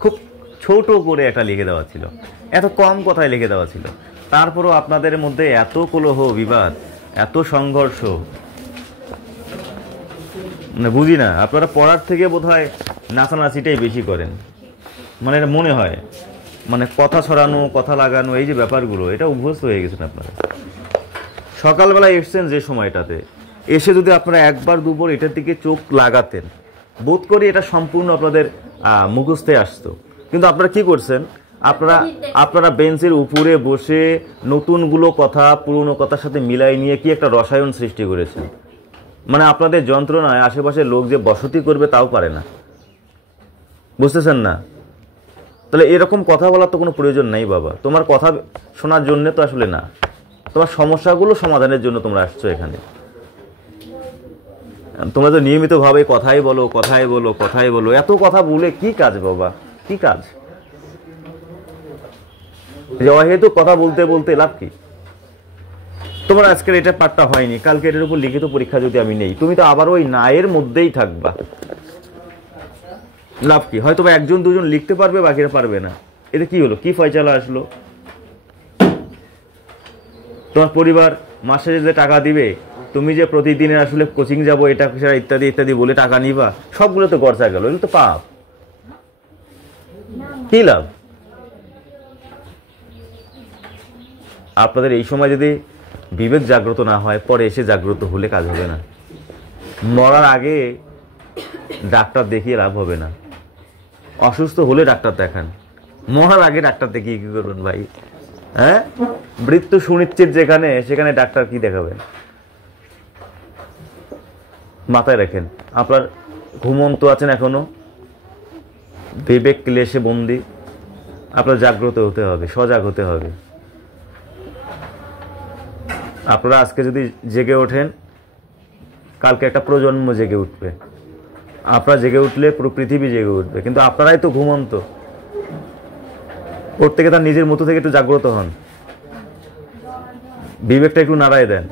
খুব ছোট করে একটা লিখে দেওয়া ছিল, এত কম কথায় লিখে দেওয়া ছিল, তারপরও আপনাদের মধ্যে এত কলহ বিবাদ, এত সংঘর্ষ। মানে বুঝি না, আপনারা পড়ার থেকে বোধহয় নাচানাচিটাই বেশি করেন। মানে এটা মনে হয়, মানে কথা ছড়ানো, কথা লাগানো, এই যে ব্যাপারগুলো, এটা অভ্যস্ত হয়ে গেছেন আপনারা। সকালবেলা এসছেন যে সময়টাতে, এসে যদি আপনারা একবার দুবার এটার দিকে চোখ লাগাতেন, বোধ করি এটা সম্পূর্ণ আপনাদের মুখস্থে আসতো। কিন্তু আপনারা কি করছেন, আপনারা বেঞ্চের উপরে বসে নতুনগুলো কথা পুরনো কথার সাথে মিলাই নিয়ে কি একটা রসায়ন সৃষ্টি করেছেন। মানে আপনাদের যন্ত্রণায় আশেপাশের লোক যে বসতি করবে তাও পারে না, বুঝতেছেন না? তাহলে এরকম কথা বলার তো কোনো প্রয়োজন নাই বাবা। তোমার কথা শোনার জন্য তো আসলে না, তোমার সমস্যাগুলো সমাধানের জন্য তোমরা আসছো এখানে। তোমরা তো নিয়মিতভাবে কথাই বলো, কথাই বলো, কথাই বলো, এত কথা বলে কি কাজ বাবা, কি কাজ? যেহেতু কথা বলতে বলতে লাভ কি? তোমার আজকের এটা পাঠটা হয়নি, কালকে এটার উপর লিখিত পরীক্ষা যদি আমি নেই, তুমি তো আবার ওই নায়ের মধ্যেই থাকবা, লাভ কি? হয়তো বা একজন দুজন লিখতে পারবে, বাকিরা পারবে না। এতে কি হলো, কি ফয়সালা আসলো? তোমার পরিবার মাসে যে টাকা দিবে, তুমি যে প্রতিদিনে আসলে কোচিং যাবো এটা সেটা ইত্যাদি ইত্যাদি বলে টাকা নিবা, সবগুলো তো খরচা গেল, এগুলো তো পাপ। কি লাভ? আপনাদের এই সময় যদি বিবেক জাগ্রত না হয়, পরে এসে জাগ্রত হলে কাজ হবে না। মরার আগে ডাক্তার দেখিয়ে লাভ হবে না। অসুস্থ হলে ডাক্তার দেখান, মরার আগে ডাক্তার দেখিয়ে কি করবেন ভাই? হ্যাঁ, মৃত্যু সুনিশ্চিত যেখানে, সেখানে ডাক্তার কি দেখাবেন? মাথায় রাখেন, আপনার ঘুমন্ত আছেন এখনো, বিবেক ক্লেশে বন্দি। আপনার জাগ্রত হতে হবে, সজাগ হতে হবে। আপনারা আজকে যদি জেগে ওঠেন, কালকে একটা প্রজন্ম জেগে উঠবে। আপনারা জেগে উঠলে পুরো পৃথিবী জেগে উঠবে। কিন্তু আপনারাই তো ঘুমন্ত। প্রত্যেকে তার নিজের মতো থেকে একটু জাগ্রত হন, বিবেকটা একটু নাড়ায় দেন।